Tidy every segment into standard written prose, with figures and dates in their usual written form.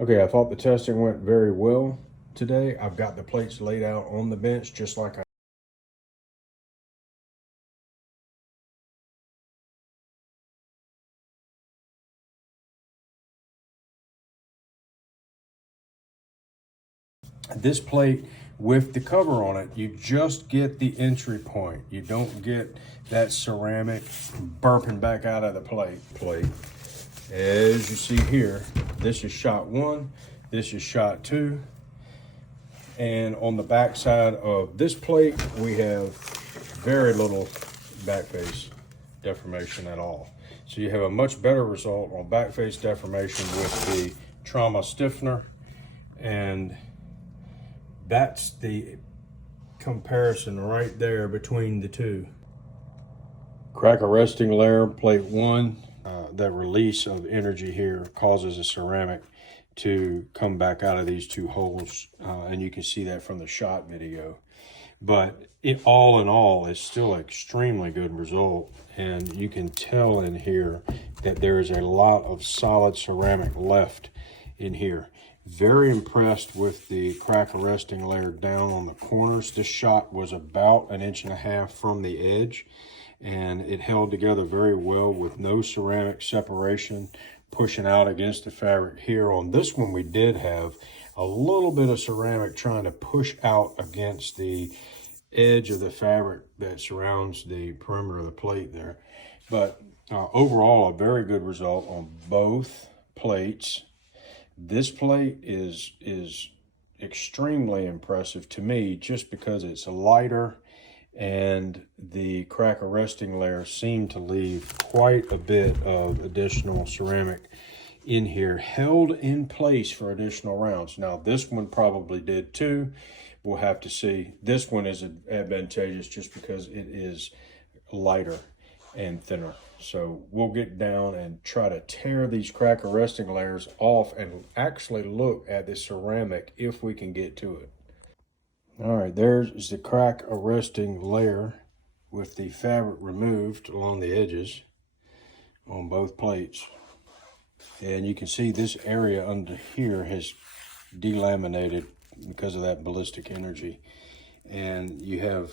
Okay, I thought the testing went very well today. I've got the plates laid out on the bench just like I this plate with the cover on it, you just get the entry point. You don't get that ceramic burping back out of the plate. As you see here, this is shot 1, this is shot 2. And on the back side of this plate, we have very little back face deformation at all. So you have a much better result on back face deformation with the trauma stiffener, and that's the comparison right there between the two. Crack arresting layer, plate 1, that release of energy here causes a ceramic to come back out of these two holes, and you can see that from the shot video. But it all in all is still extremely good result, and you can tell in here that there is a lot of solid ceramic left in here. Very impressed with the crack arresting layer down on the corners. This shot was about 1.5 inches from the edge, and it held together very well with no ceramic separation pushing out against the fabric. Here on this one, we did have a little bit of ceramic trying to push out against the edge of the fabric that surrounds the perimeter of the plate there. But overall, a very good result on both plates. This plate is extremely impressive to me just because it's lighter, and the crack arresting layer seemed to leave quite a bit of additional ceramic in here, held in place for additional rounds. Now this one probably did too. We'll have to see. This one is advantageous just because it is lighter and thinner. So we'll get down and try to tear these crack arresting layers off and actually look at the ceramic if we can get to it. All right, there's the crack arresting layer with the fabric removed along the edges on both plates. And you can see this area under here has delaminated because of that ballistic energy. And you have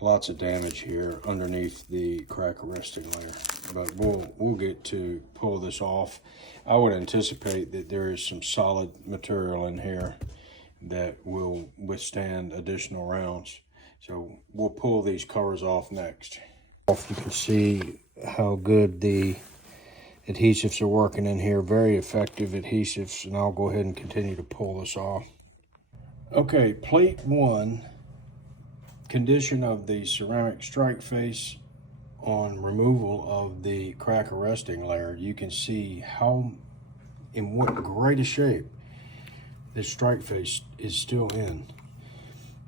lots of damage here underneath the crack arresting layer. But we'll get to pull this off. I would anticipate that there is some solid material in here that will withstand additional rounds. So we'll pull these covers off next. You can see how good the adhesives are working in here. Very effective adhesives, and I'll go ahead and continue to pull this off. Okay, plate 1, condition of the ceramic strike face on removal of the crack arresting layer. You can see in what great a shape this strike face is still in.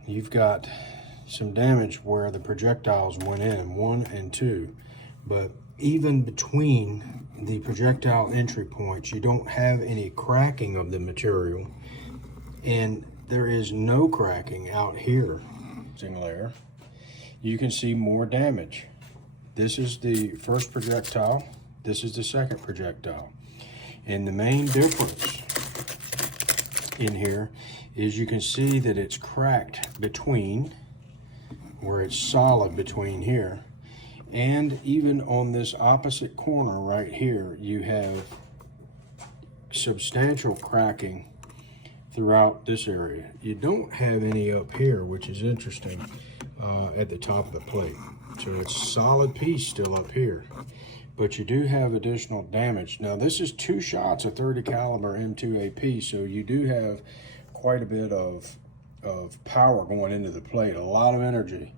You've got some damage where the projectiles went in, 1 and 2, but even between the projectile entry points, you don't have any cracking of the material, and there is no cracking out here. Layer, you can see more damage. This is the first projectile, this is the second projectile, and the main difference in here is you can see that it's cracked between where it's solid between here, and even on this opposite corner right here you have substantial cracking throughout this area. You don't have any up here, which is interesting, at the top of the plate. So it's a solid piece still up here, but you do have additional damage. Now this is 2 shots of 30 caliber M2 AP, so you do have quite a bit of power going into the plate, a lot of energy.